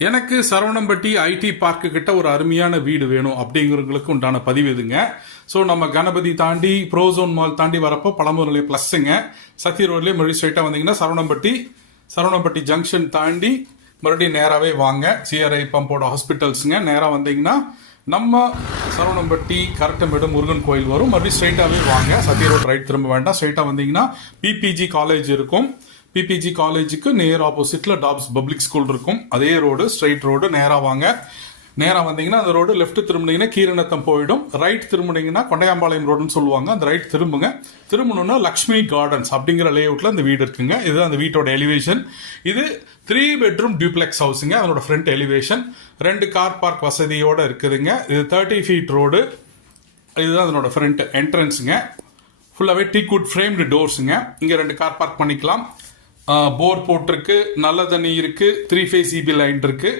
எனக்கு Saravanampatti ID park கிட்ட ஒரு அருமையான வீடு வேணும் அப்படிங்கிறவங்களுக்கு உண்டான பதிவு இதுங்க. ஸோ நம்ம கணபதி தாண்டி ப்ரோசோன் மால் தாண்டி வரப்போ பழம்பூர் நிலையம் ப்ளஸ்ஸுங்க. சத்தி ரோட்லேயே மறுபடியும் ஸ்ட்ரைட்டாக வந்தீங்கன்னா சரவணம்பட்டி ஜங்ஷன் தாண்டி மறுபடியும் நேராகவே வாங்க. சிஆர்ஐ பம்போட ஹாஸ்பிட்டல்ஸுங்க. நேராக வந்தீங்கன்னா நம்ம சரவணம்பட்டி கரட்டமேடு முருகன் கோயில் வரும். மறுபடியும் ஸ்ட்ரைட்டாகவே வாங்க. சத்தி ரோட் ரைட் திரும்ப வேண்டாம். ஸ்ட்ரைட்டாக வந்தீங்கன்னா பிபிஜி காலேஜ் இருக்கும். பிபிஜி காலேஜுக்கு நேர் ஆப்போசிட்ல டாப்ஸ் பப்ளிக் ஸ்கூல் இருக்கும். அதே ரோடு ஸ்ட்ரைட் ரோடு. நேராக வாங்க. நேராக வந்தீங்கன்னா அந்த ரோடு லெஃப்ட் திரும்பினீங்கன்னா கீரநத்தம் போயிடும். ரைட் திரும்பினீங்கன்னா கொண்டையாம்பாளையம் ரோடுன்னு சொல்லுவாங்க. அந்த ரைட் திரும்புங்க. திரும்பணும்னா லக்ஷ்மி கார்டன்ஸ் அப்படிங்கிற லேஅவுட்ல அந்த வீடு இருக்குங்க. இதுதான் அந்த வீட்டோட எலிவேஷன். இது 3 பெட்ரூம் டியூப்ளெக்ஸ் ஹவுஸுங்க. அதனோட ஃப்ரண்ட் எலிவேஷன் 2 கார் பார்க் வசதியோட இருக்குதுங்க. இது 30 ஃபீட் ரோடு. இதுதான் அதனோட ஃப்ரண்ட் என்ட்ரன்ஸுங்க. ஃபுல்லாகவே டீக்வுட் ஃப்ரேம்டு டோர்ஸுங்க. இங்கே 2 கார் பார்க் பண்ணிக்கலாம். போர் போட்டிருக்கு, நல்ல தண்ணி இருக்கு, 3 ஃபேஸ் இபி லைன் இருக்கு.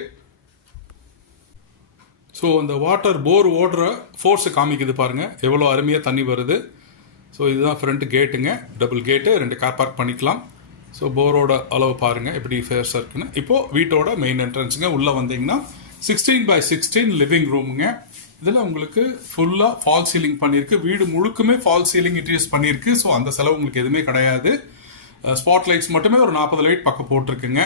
ஸோ அந்த வாட்டர் போர் ஓடுற ஃபோர்ஸ் காமிக்குது பாருங்க, எவ்வளோ அருமையாக தண்ணி வருது. ஸோ இதுதான் ஃப்ரண்ட் கேட்டுங்க. டபுள் கேட்டு 2 கார் பார்க் பண்ணிக்கலாம். ஸோ போரோட அளவு பாருங்க எப்படி ஃபேர்ஸாக இருக்குன்னு. இப்போ வீட்டோட மெயின் என்ட்ரன்ஸுங்க. உள்ள வந்தீங்கன்னா 16x16 லிவிங் ரூமுங்க. இதில் உங்களுக்கு ஃபுல்லாக ஃபால் சீலிங் பண்ணியிருக்கு. வீடு முழுக்குமே ஃபால் சீலிங் இன்ட்ரடியூஸ் பண்ணியிருக்கு. ஸோ அந்த செலவு உங்களுக்கு எதுவுமே கிடையாது. ஸ்பாட் லைட்ஸ் மட்டுமே ஒரு 40 லைட் பக்கம் போட்டிருக்குங்க.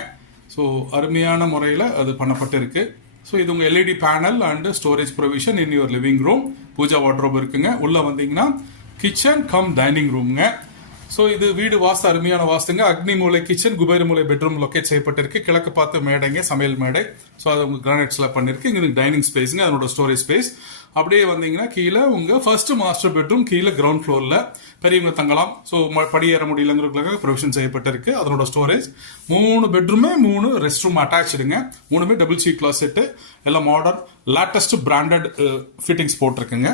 ஸோ அருமையான முறையில் அது பண்ணப்பட்டு இருக்கு. ஸோ இது உங்கள் LED panel and storage provision in your living room. Pooja wardrobe இருக்குங்க. உள்ள வந்தீங்கன்னா கிச்சன் கம் டைனிங் ரூம்ங்க. ஸோ இது வீடு வாஸ்து அருமையான வாஸ்துங்க. அக்னி மூலை கிச்சன், குபேர மூலை பெட்ரூம் லொக்கேட் செய்யப்பட்டிருக்கு. கிழக்கு பார்த்து மேடைங்க, சமையல் மேடை. ஸோ அது உங்க கிரானைட்ஸ்ல பண்ணிருக்கு. இங்கே டைனிங் ஸ்பேஸுங்க, அதனோட ஸ்டோரேஜ் ஸ்பேஸ். அப்படியே வந்தீங்கன்னா கீழே உங்க ஃபர்ஸ்ட் மாஸ்டர் பெட்ரூம், கீழே கிரவுண்ட் ஃப்ளோர்ல பெரியவங்க தங்கலாம். ஸோ படியேற முடியலங்கிறதுக்காக ப்ரொவிஷன் செய்யப்பட்டிருக்கு. அதனோட ஸ்டோரேஜ் 3 பெட்ரூமே 3 ரெஸ்ட் ரூம் அட்டாச்சுடுங்க. 3மே டபுள் சீட் கிளாசெட்டு, எல்லாம் மாடர்ன் லேட்டஸ்ட் பிராண்டட் ஃபிட்டிங்ஸ் போட்டிருக்குங்க.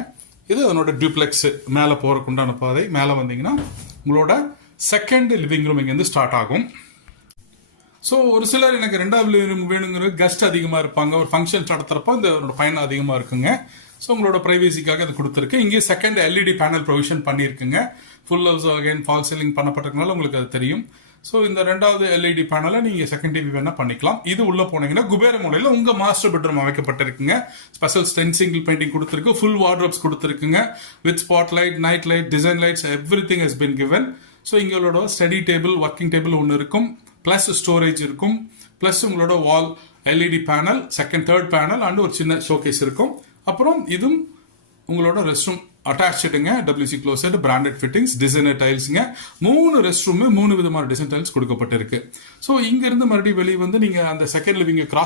இது அதனோட டியூப்ளெக்ஸ் மேலே போறதுக்கு உண்டான பாதை. மேலே வந்தீங்கன்னா உங்களோட செகண்ட் லிவிங் ரூம் இங்கேருந்து ஸ்டார்ட் ஆகும். ஸோ ஒரு சிலர் எனக்கு 2வது லிவிங் ரூம் வேணுங்கிற கெஸ்ட் அதிகமாக இருப்பாங்க. ஒரு ஃபங்க்ஷன் நடத்துறப்போ இந்த பயன் அதிகமாக இருக்குங்க. ஸோ உங்களோட பிரைவேசிக்காக அது கொடுத்துருக்கு. இங்கே செகண்ட் எல்இடி பேனல் ப்ரொவிஷன் பண்ணியிருக்குங்க. Full house again fall ceiling பண்ணப்பட்டிருக்கனால உங்களுக்கு அது தெரியும். ஸோ இந்த 2வது எல்இடி பேனலை நீங்கள் செகண்ட் டிவி வேணா பண்ணிக்கலாம். இது உள்ள போனீங்கன்னா குபேர மூலையில் உங்க மாஸ்டர் பெட்ரூம் அமைக்கப்பட்டிருக்குங்க. ஸ்பெஷல் ஸ்டென்சிங்கிள் பெயிண்டிங் கொடுத்துருக்கு. ஃபுல் வார்ட்ரோப்ஸ் கொடுத்துருக்குங்க. With spot light, night light, design lights, everything has been given. So எங்களோட ஸ்டடி டேபிள், ஒர்க்கிங் டேபிள் ஒன்று இருக்கும். பிளஸ் ஸ்டோரேஜ் இருக்கும். பிளஸ் உங்களோட wall LED panel, second third panel and ஒரு சின்ன showcase இருக்கும். அப்புறம் இதுவும் உங்களோட ரெஸ்ட் ரூம் அட்டாச்சுடுங்க. WC closet, branded fittings, designer டைல்ஸுங்க. 3 ரெஸ்ட் ரூம் 3 விதமான டிசைன் டைல்ஸ் கொடுக்கப்பட்டிருக்கு. ஸோ இங்கிருந்து மறுபடியும் வெளியே வந்து நீங்க அந்த செகண்ட் லிவிங் கிராஸ்